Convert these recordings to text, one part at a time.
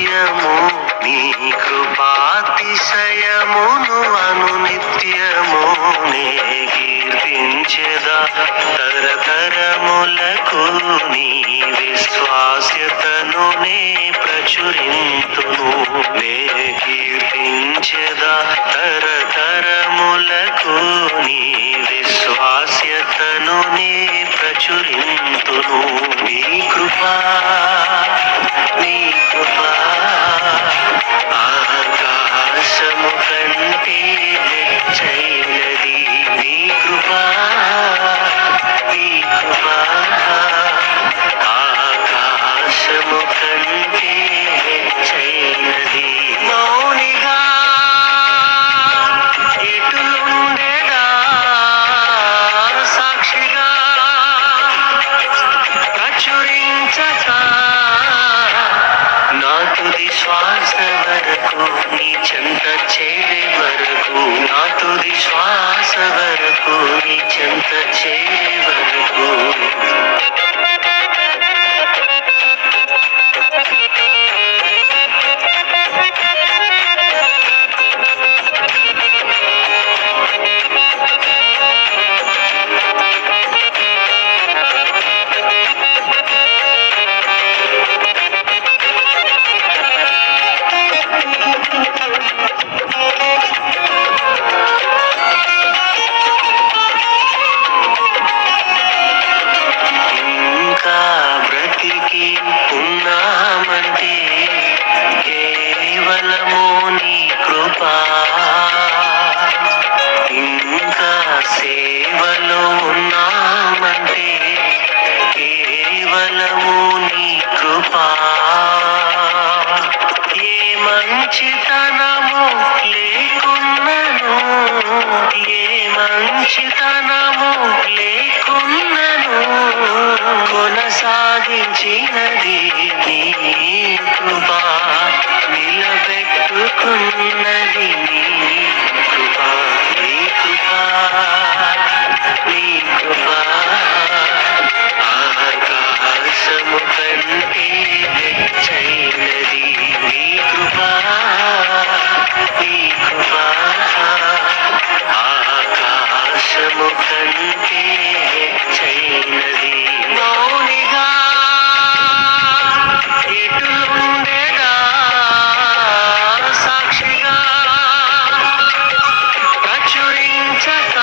నిత్యము నీ కృపాతిశయమును అనునిత్యము నే కీర్తించెదా తరతరములకు నీ విశ్వాస్యతను నే ప్రచురింతును నే కీర్తించెదా తరతరములకు నీ విశ్వాస్యతను నే ప్రచురింతును నీ కృపా ఆకాశము కంటే హెచ్చైనది నీ కృపా ఆకాశము కంటే హెచ్చైనది మౌనిగా ఎటులుండెదా సాక్షిగా ప్రచురించక నా తుది శ్వాస వరకు నీ చెంత చేరే వరకు నా తుది శ్వాస వరకు నీ చెంత చేరే వరకు ఉన్నామంటే కేవలము నీ కృపా ఇంకా సేవలో ఉన్నామంటే కేవలము నీ కృపా ఏ మంచితనము లేకున్నను ఏ మంచితనము లేకున్నను కొనసాగించినది నీ కృపా నిలబెట్టుకున్నది నీ కృపా నీ కృపా నీ కృపా ఆకాశము కంటే హెచ్చైనది నీ కృపా నీ కృపా ఆకాశము కంటే హెచ్చైనది మౌనిగా ఎటులుండెదా సాక్షిగా ప్రచురించక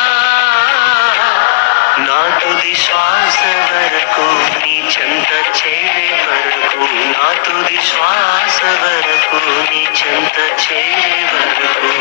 నా తుది శ్వాస వరకు నీ చెంత చేరే వరకు నా తుది శ్వాస వరకు నీ చెంత చేరే వరకు